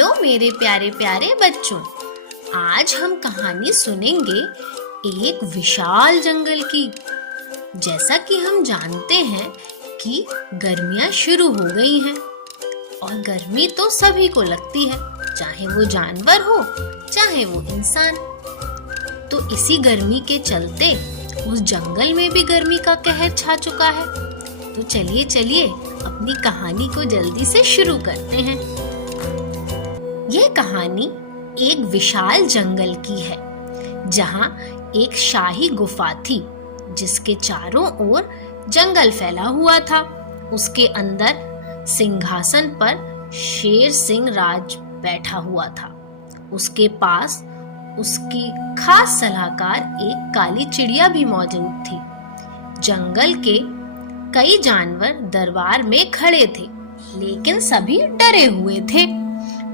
Hello मेरे प्यारे प्यारे बच्चों, आज हम कहानी सुनेंगे एक विशाल जंगल की। जैसा कि हम जानते हैं कि गर्मियां शुरू हो गई हैं और गर्मी तो सभी को लगती है, चाहे वो जानवर हो चाहे वो इंसान। तो इसी गर्मी के चलते उस जंगल में भी गर्मी का कहर छा चुका है। तो चलिए चलिए अपनी कहानी को जल्दी से शुरू करते हैं। यह कहानी एक विशाल जंगल की है, जहां एक शाही गुफा थी जिसके चारों ओर जंगल फैला हुआ था। उसके अंदर सिंहासन पर शेर सिंह राज बैठा हुआ था। उसके पास उसकी खास सलाहकार एक काली चिड़िया भी मौजूद थी। जंगल के कई जानवर दरबार में खड़े थे, लेकिन सभी डरे हुए थे।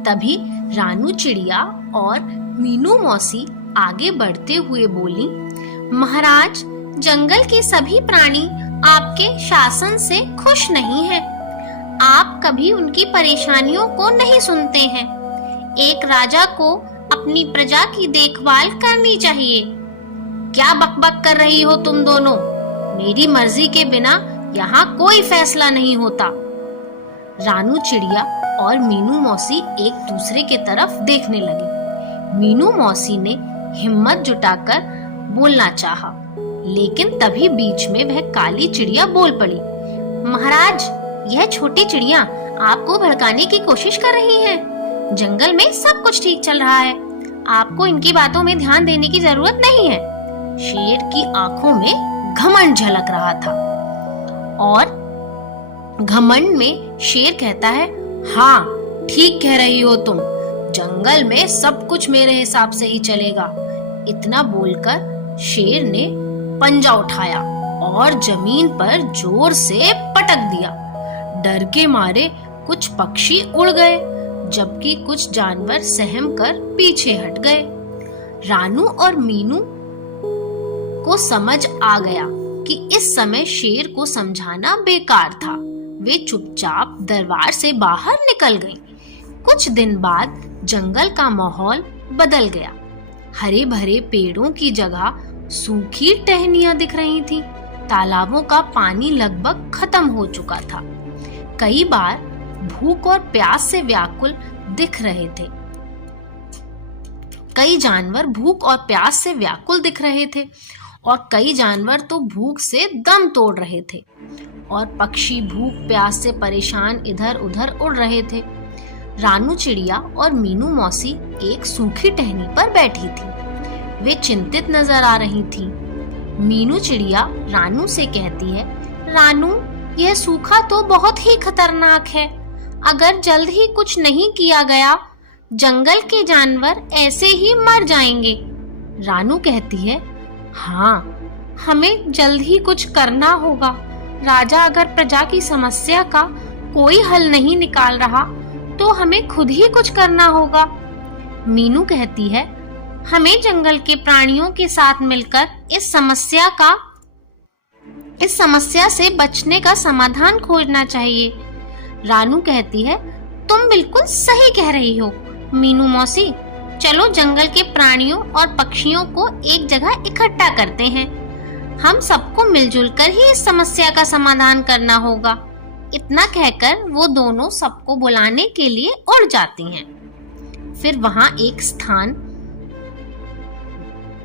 तभी रानू चिड़िया और मीनू मौसी आगे बढ़ते हुए बोली, महाराज, जंगल के सभी प्राणी आपके शासन से खुश नहीं हैं। आप कभी उनकी परेशानियों को नहीं सुनते हैं। एक राजा को अपनी प्रजा की देखभाल करनी चाहिए। क्या बकबक कर रही हो तुम दोनों? मेरी मर्जी के बिना यहाँ कोई फैसला नहीं होता। रानू चिड़िया और मीनू मौसी एक दूसरे के तरफ देखने लगी। मीनू मौसी ने हिम्मत जुटाकर बोलना चाहा, लेकिन तभी बीच में वह काली चिड़िया बोल पड़ी। महाराज, यह छोटी चिड़िया आपको भड़काने की कोशिश कर रही है। जंगल में सब कुछ ठीक चल रहा है, आपको इनकी बातों में ध्यान देने की जरूरत नहीं है। शेर की आंखों में घमंड झलक रहा था और घमंड में शेर कहता है, हाँ, ठीक कह रही हो तुम। जंगल में सब कुछ मेरे हिसाब से ही चलेगा। इतना बोलकर शेर ने पंजा उठाया और जमीन पर जोर से पटक दिया। डर के मारे कुछ पक्षी उड़ गए, जबकि कुछ जानवर सहम कर पीछे हट गए। रानू और मीनू को समझ आ गया कि इस समय शेर को समझाना बेकार था। वे चुपचाप दरबार से बाहर निकल गईं। कुछ दिन बाद जंगल का माहौल बदल गया। हरे भरे पेड़ों की जगह सूखी टहनियां दिख रही थीं। तालाबों का पानी लगभग खत्म हो चुका था। कई बार भूख और प्यास से व्याकुल दिख रहे थे। कई जानवर भूख और प्यास से व्याकुल दिख रहे थे और कई जानवर तो भूख से दम तोड़ रहे थे और पक्षी भूख प्यास से परेशान इधर उधर उड़ रहे थे। रानू चिड़िया और मीनू मौसी एक सूखी टहनी पर बैठी थी। वे चिंतित नजर आ रही थी। मीनू चिड़िया रानू से कहती है, रानू, यह सूखा तो बहुत ही खतरनाक है। अगर जल्द ही कुछ नहीं किया गया, जंगल के जानवर ऐसे ही मर जाएंगे। रानू कहती है, हाँ, हमें जल्द ही कुछ करना होगा। राजा अगर प्रजा की समस्या का कोई हल नहीं निकाल रहा, तो हमें खुद ही कुछ करना होगा। मीनू कहती है, हमें जंगल के प्राणियों के साथ मिलकर इस समस्या से बचने का समाधान खोजना चाहिए। रानू कहती है, तुम बिल्कुल सही कह रही हो मीनू मौसी। चलो जंगल के प्राणियों और पक्षियों को एक जगह इकट्ठा करते हैं। हम सबको मिलजुल कर ही इस समस्या का समाधान करना होगा। इतना कहकर वो दोनों सबको बुलाने के लिए उड़ जाती हैं। फिर वहां एक स्थान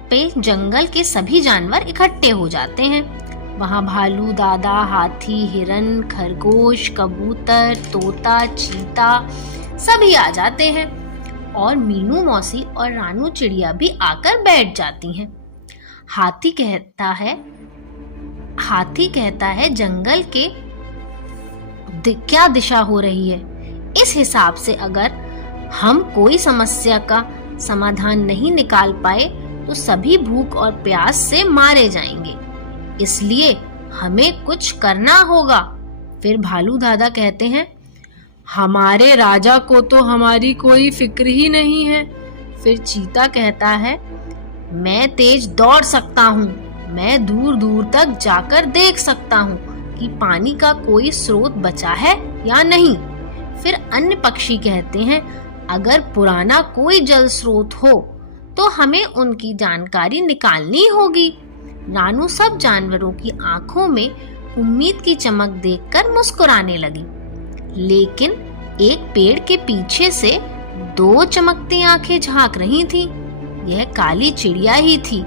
पे जंगल के सभी जानवर इकट्ठे हो जाते हैं। वहां भालू दादा, हाथी, हिरन, खरगोश, कबूतर, तोता, चीता सभी आ जाते हैं और मीनू मौसी और रानू चिड़िया भी आकर बैठ जाती हैं। हाथी कहता है, जंगल के क्या दिशा हो रही है? इस हिसाब से अगर हम कोई समस्या का समाधान नहीं निकाल पाए तो सभी भूख और प्यास से मारे जाएंगे, इसलिए हमें कुछ करना होगा। फिर भालू दादा कहते हैं, हमारे राजा को तो हमारी कोई फिक्र ही नहीं है। फिर चीता कहता है, मैं तेज दौड़ सकता हूँ, मैं दूर दूर तक जाकर देख सकता हूँ कि पानी का कोई स्रोत बचा है या नहीं। फिर अन्य पक्षी कहते हैं, अगर पुराना कोई जल स्रोत हो तो हमें उनकी जानकारी निकालनी होगी। रानू सब जानवरों की आंखों में उम्मीद की चमक देखकर मुस्कुराने लगी। लेकिन एक पेड़ के पीछे से दो चमकती आंखें झांक रही थीं। यह काली चिड़िया ही थी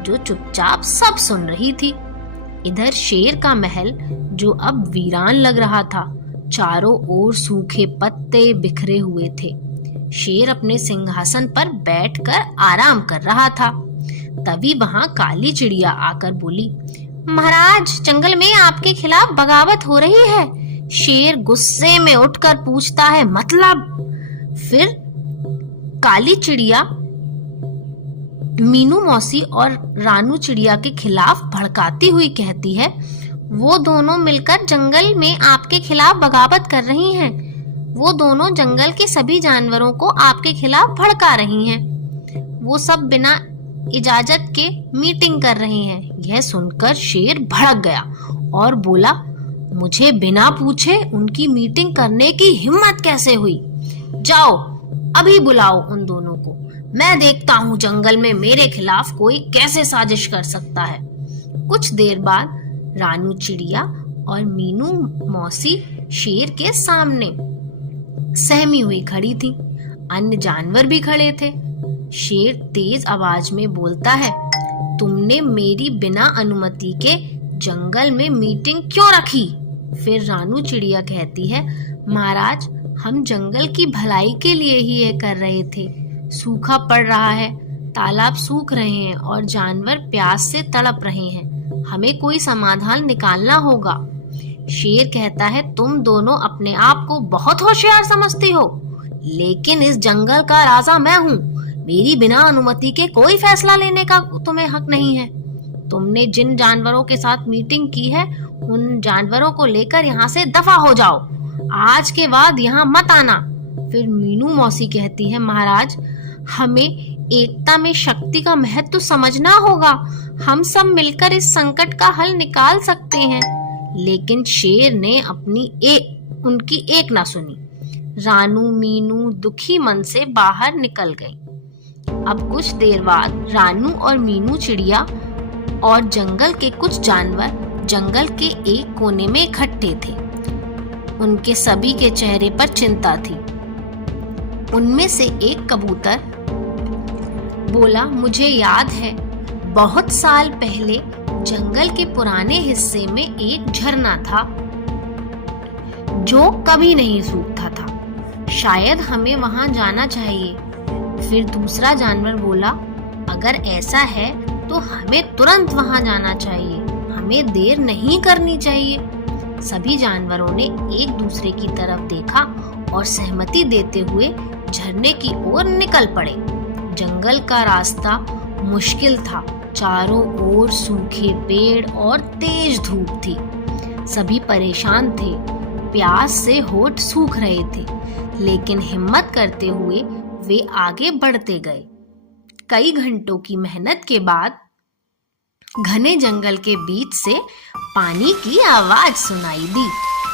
जो चुपचाप सब सुन रही थी। इधर शेर का महल, जो अब वीरान लग रहा था, चारों ओर सूखे पत्ते बिखरे हुए थे। शेर अपने सिंहासन पर बैठकर आराम कर रहा था। तभी वहां काली चिड़िया आकर बोली, महाराज, जंगल में आपके खिलाफ बगावत हो रही है। शेर गुस्से में उठकर पूछता है, मतलब? फिर काली चिड़िया मीनू मौसी और रानू चिड़िया के खिलाफ भड़काती हुई कहती है, वो दोनों मिलकर जंगल में आपके खिलाफ बगावत कर रही हैं। वो दोनों जंगल के सभी जानवरों को आपके खिलाफ भड़का रही हैं। वो सब बिना इजाजत के मीटिंग कर रही हैं। यह सुनकर शेर भड़क गया और बोला, मुझे बिना पूछे उनकी मीटिंग करने की हिम्मत कैसे हुई? जाओ, अभी बुलाओ उन दोनों को। मैं देखता हूँ जंगल में मेरे खिलाफ कोई कैसे साजिश कर सकता है। कुछ देर बाद रानू चिड़िया और मीनू मौसी शेर के सामने सहमी हुई खड़ी थी। अन्य जानवर भी खड़े थे। शेर तेज आवाज में बोलता है, तुमने मेरी बिना अनुमति के जंगल में मीटिंग क्यों रखी? फिर रानू चिड़िया कहती है, महाराज, हम जंगल की भलाई के लिए ही ये कर रहे थे। सूखा पड़ रहा है, तालाब सूख रहे हैं और जानवर प्यास से तड़प रहे हैं। हमें कोई समाधान निकालना होगा। शेर कहता है, तुम दोनों अपने आप को बहुत होशियार समझती हो, लेकिन इस जंगल का राजा मैं हूँ। मेरी बिना अनुमति के कोई फैसला लेने का तुम्हें हक नहीं है। तुमने जिन जानवरों के साथ मीटिंग की है, उन जानवरों को लेकर यहाँ से दफा हो जाओ। आज के बाद यहाँ मत आना। फिर मीनू मौसी कहती है, महाराज, हमें एकता में शक्ति का महत्व समझना होगा। हम सब मिलकर इस संकट का हल निकाल सकते हैं। लेकिन शेर ने उनकी एक ना सुनी। रानू मीनू दुखी मन से बाहर निकल गई। अब कुछ देर बाद रानू और मीनू चिड़िया और जंगल के कुछ जानवर जंगल के एक कोने में इकट्ठे थे। उनके सभी के चेहरे पर चिंता थी। उनमें से एक कबूतर बोला, मुझे याद है, बहुत साल पहले जंगल के पुराने हिस्से में एक झरना था जो कभी नहीं सूखता था। शायद हमें वहां जाना चाहिए। फिर दूसरा जानवर बोला, अगर ऐसा है तो हमें तुरंत वहां जाना चाहिए। हमें देर नहीं करनी चाहिए। सभी जानवरों ने एक दूसरे की तरफ देखा और सहमति देते हुए झरने की ओर निकल पड़े। जंगल का रास्ता मुश्किल था। चारों ओर सूखे पेड़ और तेज धूप थी। सभी परेशान थे। प्यास से होठ सूख रहे थे, लेकिन हिम्मत करते हुए वे आगे बढ़ते गए। कई घंटों की मेहनत के बाद घने जंगल के बीच से पानी की आवाज सुनाई दी।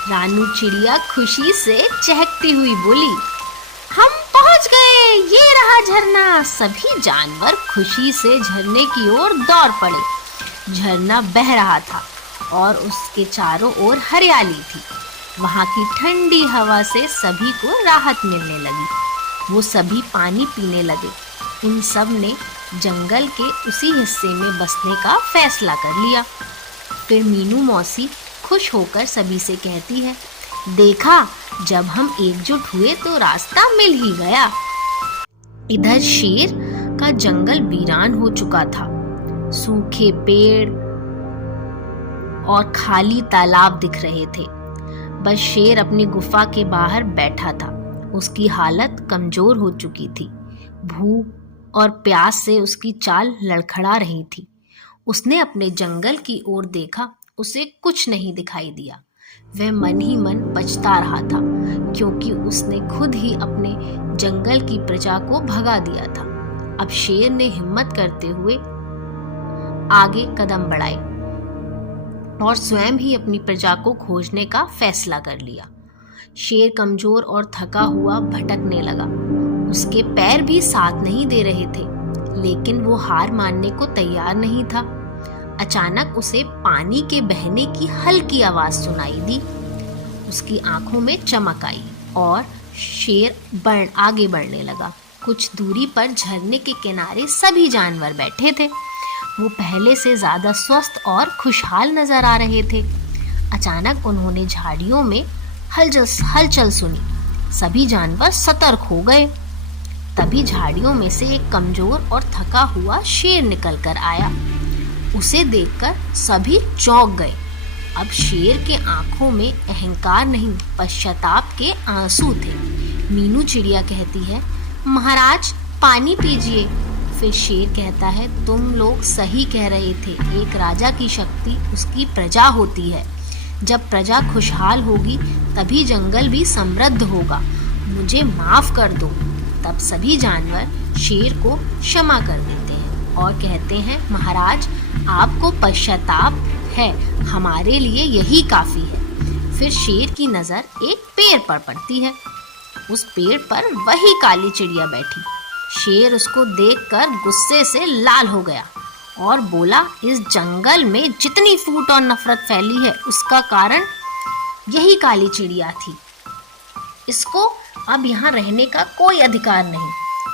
रानू चिड़िया खुशी से चहकती हुई बोली, हम पहुंच गए, ये रहा झरना। सभी जानवर खुशी से झरने की ओर दौड़ पड़े। झरना बह रहा था और उसके चारों ओर हरियाली थी। वहां की ठंडी हवा से सभी को राहत मिलने लगी। वो सभी पानी पीने लगे। इन सब ने जंगल के उसी हिस्से में बसने का फैसला कर लिया। फिर मीनू मौसी खुश होकर सभी से कहती है, देखा, जब हम एकजुट हुए तो रास्ता मिल ही गया। इधर शेर का जंगल वीरान हो चुका था। सूखे पेड़ और खाली तालाब दिख रहे थे। बस शेर अपनी गुफा के बाहर बैठा था। उसकी हालत कमजोर हो चुकी थी। भूख और प्यास से उसकी चाल लड़खड़ा रही थी। उसने अपने जंगल की ओर देखा। उसे कुछ नहीं दिखाई दिया। वह मन ही मन पछता रहा था, क्योंकि उसने खुद ही अपने जंगल की प्रजा को भगा दिया था। अब शेर ने हिम्मत करते हुए आगे कदम बढ़ाए और स्वयं ही अपनी प्रजा को खोजने का फैसला कर लिया। शेर कमजोर और थका हुआ भटकने लगा। उसके पैर भी साथ नहीं दे रहे थे, लेकिन वो हार मानने को तैयार नहीं था। अचानक उसे पानी के बहने की हल्की आवाज सुनाई दी। उसकी आंखों में चमक आई और शेर आगे बढ़ने लगा। कुछ दूरी पर झरने के किनारे सभी जानवर बैठे थे। वो पहले से ज्यादा स्वस्थ और खुशहाल नजर आ रहे थे। अचानक उन्होंने झाड़ियों में हलचल सुनी। सभी जानवर सतर्क हो गए। तभी झाड़ियों में से एक कमजोर और थका हुआ शेर निकल कर आया। उसे देखकर सभी चौंक गए। अब शेर के आंखों में अहंकार नहीं, पश्चाताप के आंसू थे। मीनू चिड़िया कहती है, महाराज पानी पीजिए। फिर शेर कहता है, तुम लोग सही कह रहे थे, एक राजा की शक्ति उसकी प्रजा होती है। जब प्रजा खुशहाल होगी तभी जंगल भी समृद्ध होगा। मुझे माफ कर दो। तब सभी जानवर शेर को क्षमा कर देते हैं और कहते हैं, महाराज आपको पश्चाताप है, हमारे लिए यही काफी है। फिर शेर की नजर एक पेड़ पर पड़ती है। उस पेड़ पर वही काली चिड़िया बैठी। शेर उसको देखकर गुस्से से लाल हो गया और बोला, इस जंगल में जितनी फूट और नफरत फैली है उसका कारण यही काली चिड़िया थी। इसको अब यहाँ रहने का कोई अधिकार नहीं।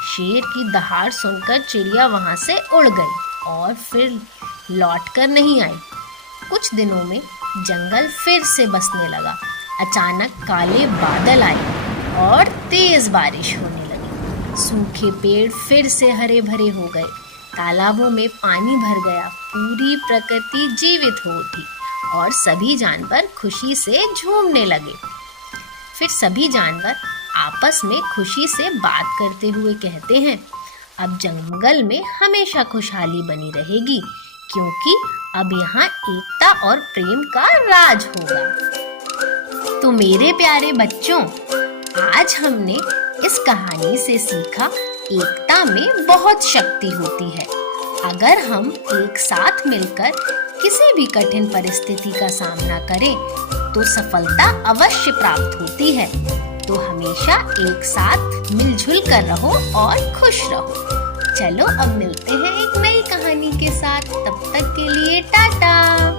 शेर की दहाड़ सुनकर चिड़िया वहां से उड़ गई और फिर लौटकर नहीं आई। कुछ दिनों में जंगल फिर से बसने लगा। अचानक काले बादल आए और तेज बारिश होने लगी। सूखे पेड़ फिर से हरे भरे हो गए। तालाबों में पानी भर गया। पूरी प्रकृति जीवित हो उठी और सभी जानवर खुशी से झूमने लगे। फिर सभी जानवर आपस में खुशी से बात करते हुए कहते हैं, अब जंगल में हमेशा खुशहाली बनी रहेगी, क्योंकि अब यहाँ एकता और प्रेम का राज होगा। तो मेरे प्यारे बच्चों, आज हमने इस कहानी से सीखा, एकता में बहुत शक्ति होती है। अगर हम एक साथ मिलकर किसी भी कठिन परिस्थिति का सामना करें तो सफलता अवश्य प्राप्त होती है। तो हमेशा एक साथ मिलजुल कर रहो और खुश रहो। चलो अब मिलते हैं एक नई कहानी के साथ। तब तक के लिए टाटा।